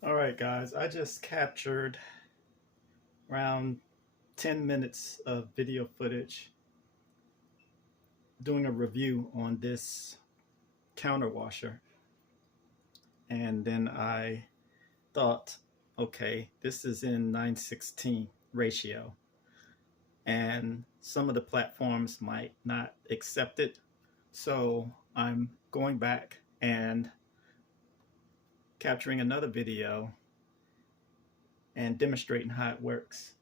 All right, guys, I just captured around 10 minutes of video footage doing a review on this counter washer. And then I thought, okay, this is in 9:16 ratio. And some of the platforms might not accept it. So I'm going back and capturing another video and demonstrating how it works.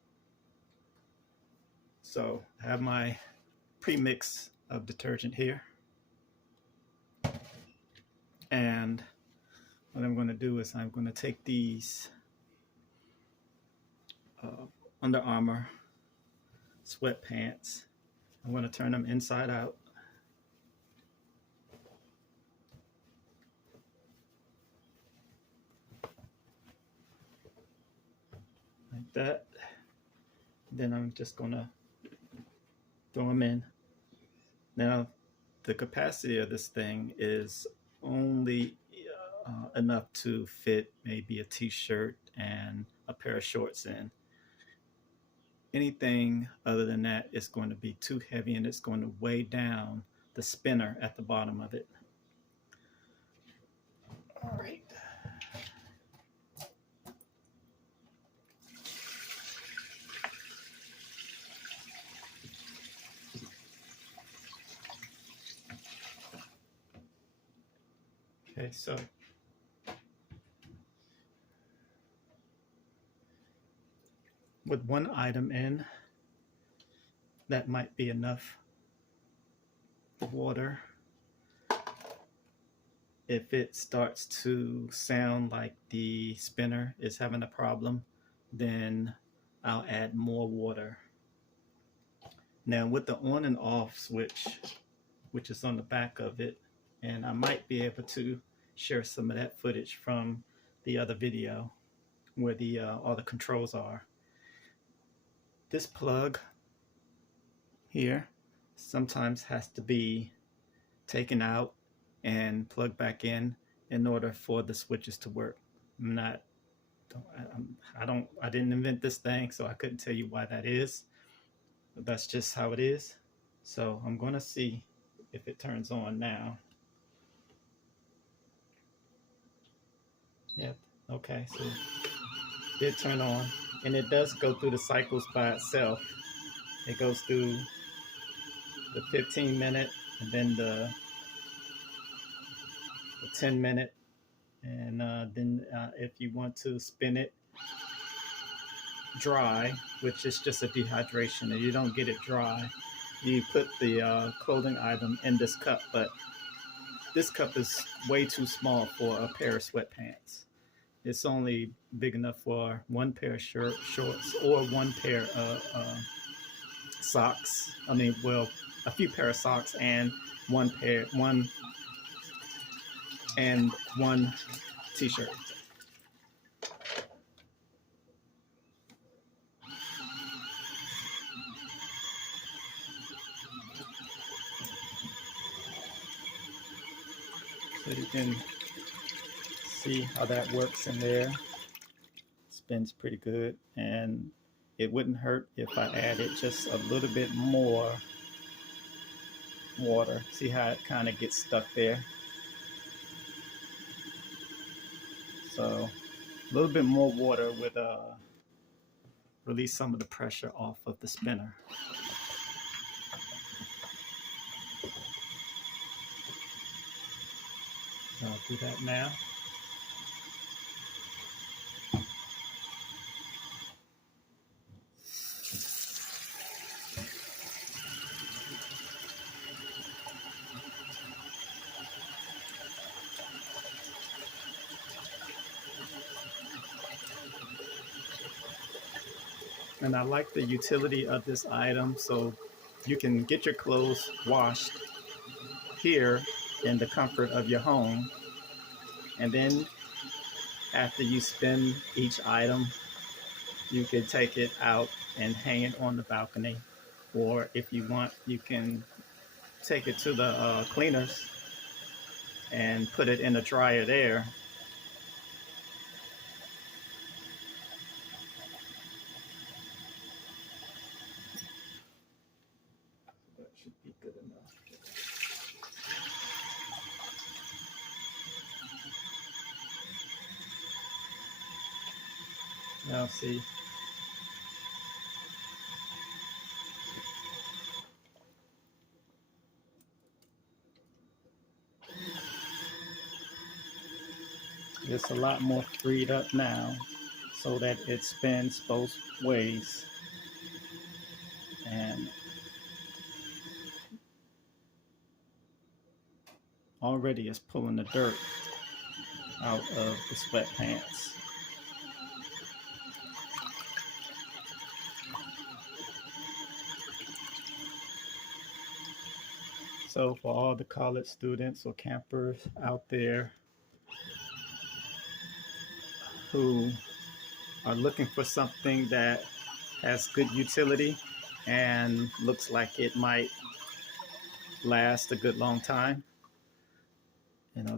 So I have my pre-mix of detergent here. And what I'm going to do is I'm going to take these Under Armour sweatpants. I'm going to turn them inside out. Like that. Then I'm just going to throw them in. Now, the capacity of this thing is only enough to fit maybe a t-shirt and a pair of shorts in. Anything other than that is going to be too heavy, and it's going to weigh down the spinner at the bottom of it. All right. Okay, so with one item in, that might be enough water. If it starts to sound like the spinner is having a problem, then I'll add more water. Now with the on and off switch, which is on the back of it, and I might be able to share some of that footage from the other video where the all the controls are. This plug here sometimes has to be taken out and plugged back in order for the switches to work. I didn't invent this thing, so I couldn't tell you why that is, but that's just how it is. So I'm going to see if it turns on now. Yeah, okay, so it did turn on, and it does go through the cycles by itself. It goes through the 15-minute, and then the 10-minute, and then if you want to spin it dry, which is just a dehydration, and you don't get it dry, you put the clothing item in this cup, but this cup is way too small for a pair of sweatpants. It's only big enough for one pair of shorts or one pair of socks. I mean, well, a few pair of socks and one t-shirt. So you can see how that works in there. Spins pretty good, and it wouldn't hurt if I added just a little bit more water. See how it kind of gets stuck there? So a little bit more water would release some of the pressure off of the spinner. I'll do that now. And I like the utility of this item, so you can get your clothes washed here in the comfort of your home, and then after you spin each item, you can take it out and hang it on the balcony, or if you want, you can take it to the cleaners and put it in the dryer there, Now see, it's a lot more freed up now so that it spins both ways, and already it's pulling the dirt out of the sweatpants. So for all the college students or campers out there who are looking for something that has good utility and looks like it might last a good long time,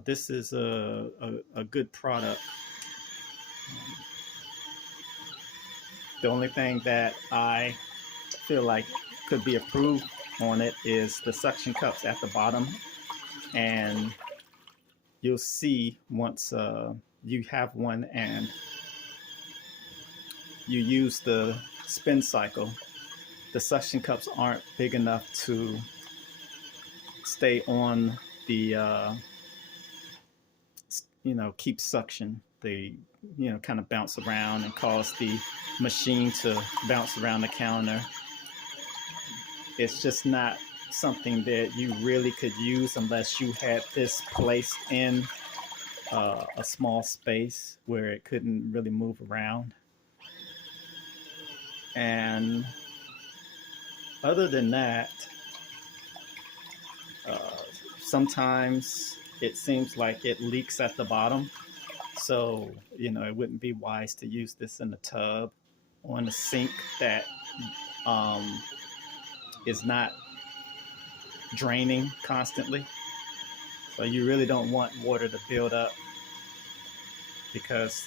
this is a good product. The only thing that I feel like could be improved on it is the suction cups at the bottom, and you'll see once you have one and you use the spin cycle, the suction cups aren't big enough to stay on the keep suction. They kind of bounce around and cause the machine to bounce around the counter. It's just not something that you really could use unless you had this placed in a small space where it couldn't really move around. And other than that, sometimes it seems like it leaks at the bottom. So, it wouldn't be wise to use this in the tub or in the sink that is not draining constantly. So you really don't want water to build up because,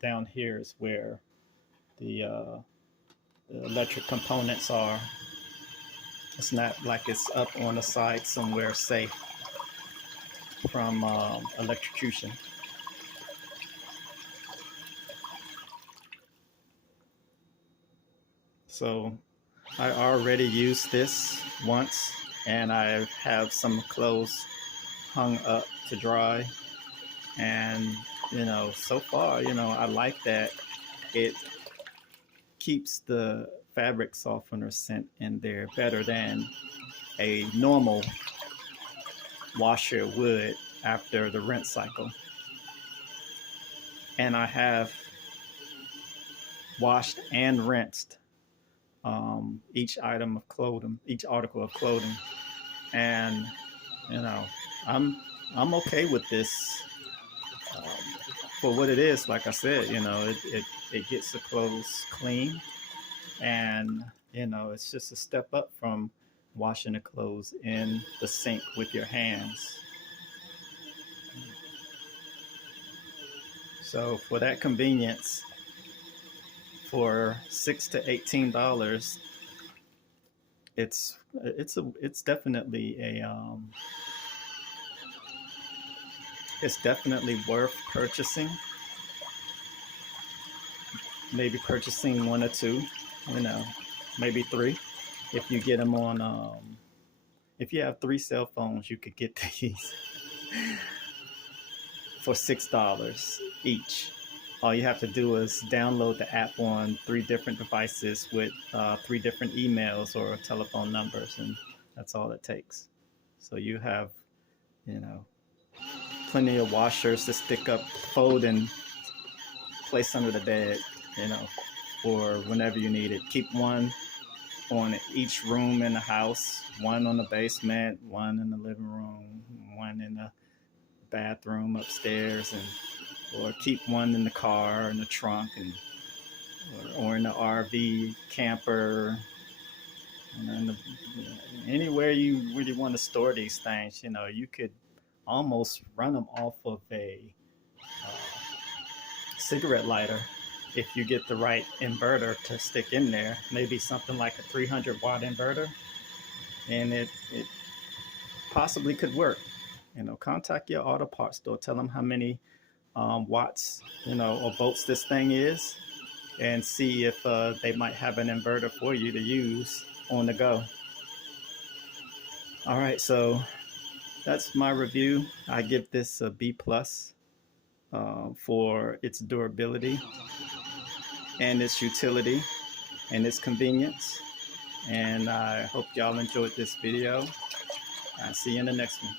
down here is where the electric components are. It's not like it's up on the side somewhere safe from electrocution. So I already used this once, and I have some clothes hung up to dry. And, so far, I like that it keeps the fabric softener scent in there better than a normal washer would after the rinse cycle. And I have washed and rinsed each item of clothing, each article of clothing, and I'm okay with this for what it is. Like I said, it gets the clothes clean, and it's just a step up from washing the clothes in the sink with your hands. So for that convenience, for $6 to $18, it's definitely it's definitely worth purchasing. Maybe purchasing one or two, maybe three. If you get them on, if you have 3 cell phones, you could get these for $6 each. All you have to do is download the app on 3 different devices with 3 different emails or telephone numbers, and that's all it takes. So you have, plenty of washers to stick up, fold, and place under the bed, or whenever you need it. Keep one on each room in the house, one on the basement, one in the living room, one in the bathroom upstairs, or keep one in the car, in the trunk, or in the RV camper, anywhere you really want to store these things. You could almost run them off of a cigarette lighter if you get the right inverter to stick in there. Maybe something like a 300-watt inverter, and it possibly could work. Contact your auto parts store, tell them how many watts, or volts this thing is, and see if they might have an inverter for you to use on the go. All right, so that's my review. I give this a B plus for its durability and its utility and its convenience. And I hope y'all enjoyed this video. I'll see you in the next one.